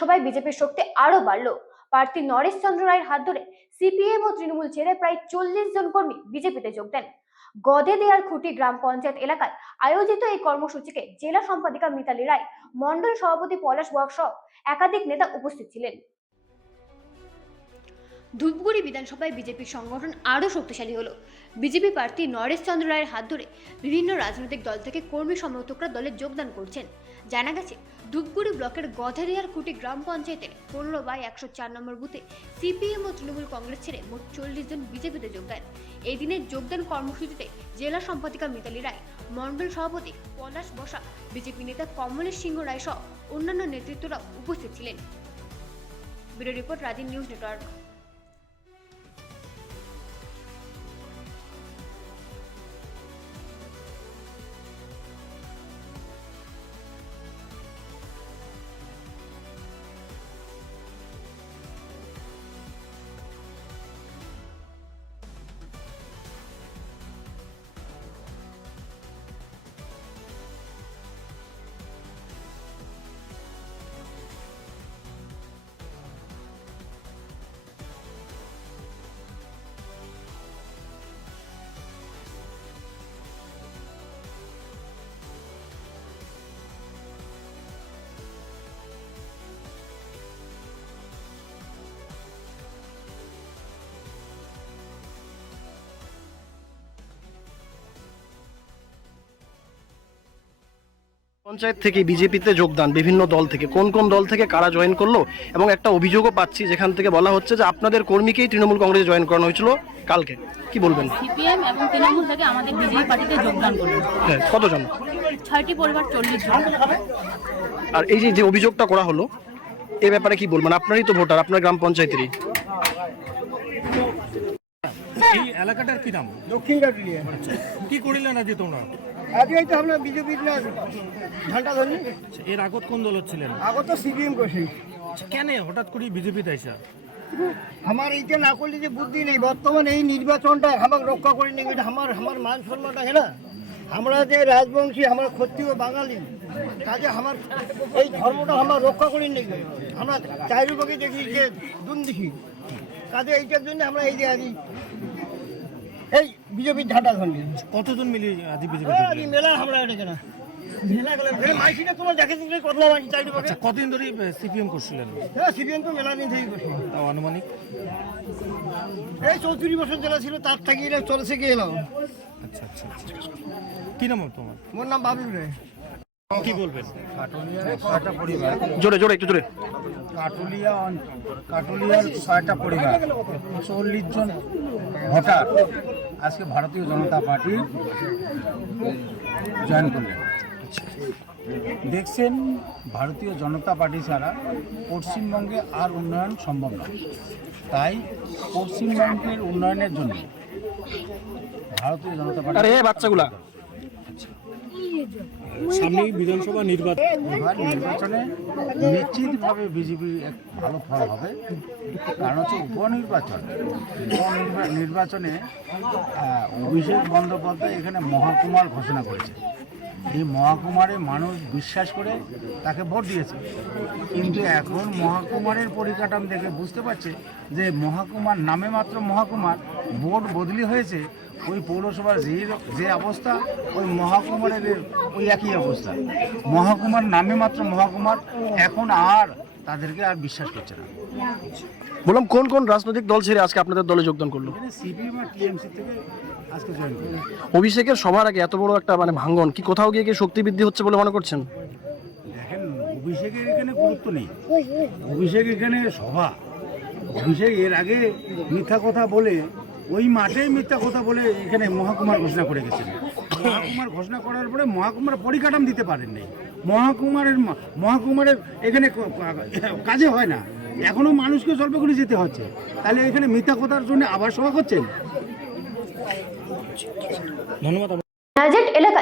সবাই বিজেপির শক্তি আরো বাড়লো। প্রার্থী নরেশ চন্দ্র রায়ের হাত ধরে সিপিএম ও তৃণমূল ছেড়ে প্রায় 40 জন কর্মী বিজেপিতে যোগ দেন। গদে দেয়ার খুঁটি গ্রাম পঞ্চায়েত এলাকায় আয়োজিত এই কর্মসূচিকে জেলা সম্পাদিকা মিতালি রায়, মন্ডল সভাপতি পলাশ বক সহ একাধিক নেতা উপস্থিত ছিলেন। ধূপগুড়ি বিধানসভায় বিজেপির সংগঠন আরও শক্তিশালী হলো। বিজেপি প্রার্থী নরেশ চন্দ্র রায়ের হাত ধরে বিভিন্ন রাজনৈতিক দল থেকে কর্মী সমর্থকরা দলে যোগদান করছেন। জানা গেছে, ধূপগুড়ি ব্লকের গধেরিয়ার কুটি গ্রাম পঞ্চায়েতের 15/104 নম্বর বুথে সিপিএম ও তৃণমূল কংগ্রেস ছেড়ে মোট 40 জন বিজেপিতে যোগ দেন। এই দিনের যোগদান কর্মসূচিতে জেলা সম্পাদিকা মিতালি রায়, মন্ডল সভাপতি পলাশ বসা, বিজেপি নেতা কমলেশ সিংহ রায় সহ অন্যান্য নেতৃত্বরা উপস্থিত ছিলেন। Bureau report, Rajib news network. Panchayat থেকে বিজেপিতে যোগদান বিভিন্ন দল থেকে কোন কোন দল থেকে কারা জয়েন করলো, এবং একটা অভিযোগও পাচ্ছি যেখান থেকে বলা হচ্ছে যে আপনাদের কর্মীকেই তৃণমূল কংগ্রেসে জয়েন করানো হয়েছিল কালকে, কি বলবেন? সিপিএম এবং তৃণমূল থেকে আমাদের বিজেপি পার্টিতে যোগদান করলো। হ্যাঁ, কতজন? 6টি পরিবার, 40 জন। আর এই যে অভিযোগটা করা হলো, এই ব্যাপারে কি বলবেন? আপনারই তো ভোটার, আপনার গ্রাম পঞ্চায়েতেরই। এই এলাকাটার কি নাম? দক্ষিণ কাটুলিয়া। কি করিলেন আজ তোমরা? আজকেই তো আমরা বিজেপির না ঝান্ডা ধরি। এর আগত কোন দল ছিলেন? আগত তো সিপিএম করছি। কেন হঠাৎ করে বিজেপিতে আইসা? আমার এইটা না করলে যে বুদ্ধি নেই, বর্তমানে এই নির্বাচনটা আমাকে রক্ষা করে নেই, এটা আমার মান সম্মানটা আছে না। আমরা যে রাজবংশী, আমরা ক্ষত্রিয় বাঙালি, কাজে আমার এই ধর্মটা আমার রক্ষা করে নেই। আমরা চারিপাশে দেখি যে দুর্নীতি, কাজে এইটার জন্য আমরা এই যে আজই এই বিজেপির ঝাঁটা ধরি। কতজন মিলে আজ বিজেপি? মেলা আমরা এটা না মেলা গেলে মাইসিটা তোমার দেখে তুমি কত মাইসি চারিপাশে। কতদিন ধরে সিপিএম করছিলেন? হ্যাঁ, সিপিএম তো মেলা দিন থেকেই করছি। তাও আনুমানিক এই 34 বছর জেলা ছিল, তার থেকে এটা চলছে গিয়ে এলাম। আচ্ছা আচ্ছা আচ্ছা। কি নাম তোমার? মোর নাম বাবুল রায়। কি বলবেন? ছয়টা পরিবার, জোরে জোরে, একটু জোরে। কাটুলিয়ার 6টা পরিবার, 40 জন ভোটার আজকে ভারতীয় জনতা পার্টি জয়েন করলেন। দেখছেন, ভারতীয় জনতা পার্টি ছাড়া পশ্চিমবঙ্গে আর উন্নয়ন সম্ভব নয়। তাই পশ্চিমবঙ্গের উন্নয়নের জন্য ভারতীয় জনতা পার্টি আরে বাচ্চাগুলা সামনে বিধানসভা নির্বাচনে নিশ্চিতভাবে বিজেপি এক ভালো ফল হবে। কারণ হচ্ছে উপনির্বাচনে অভিষেক বন্দ্যোপাধ্যায় এখানে মহাকুমার ঘোষণা করেছে। এই মহাকুমারে মানুষ বিশ্বাস করে তাকে ভোট দিয়েছে, কিন্তু এখন মহাকুমারের পরিকাঠামো দেখে বুঝতে পারছে যে মহাকুমার নামে মাত্র মহাকুমার, ভোট বদলি হয়েছে। ওই পৌরসভার যে অবস্থা, ওই মহাকুমারের ওই একই অবস্থা। মহাকুমার নামে মাত্র মহাকুমার, এখন আর তাদেরকে আর বিশ্বাস করছে না। বললাম, কোন কোন রাজনৈতিক দল ছেড়ে আজকে আপনাদের দলে যোগদান করলো? সিপিএম আর টিএমসি থেকে আজকে জয়েন করলো। অভিষেকের সবার আগে এত বড় একটা ভাঙন, কি কোথাও গিয়ে কি শক্তি বৃদ্ধি হচ্ছে বলে মনে করছেন? দেখেন, অভিষেকের এখানে গুরুত্ব নেই। অভিষেক এখানে সভা, অভিষেক এর আগে মিথ্যা কথা বলে, ওই মাঠেই মিথ্যা কথা বলে এখানে মহাকুমার ঘোষণা করে গেছেন। মহাকুমার ঘোষণা করার পরে মহাকুমার পরিকাঠামো দিতে পারেননি। মহাকুমারের এখানে কাজে হয় না, এখনো মানুষকে জলপাইগুড়ি যেতে হচ্ছে। তাহলে এখানে মিথ্যা কথার জন্য আবার সভা করছেন। ধন্যবাদ। এলাকায়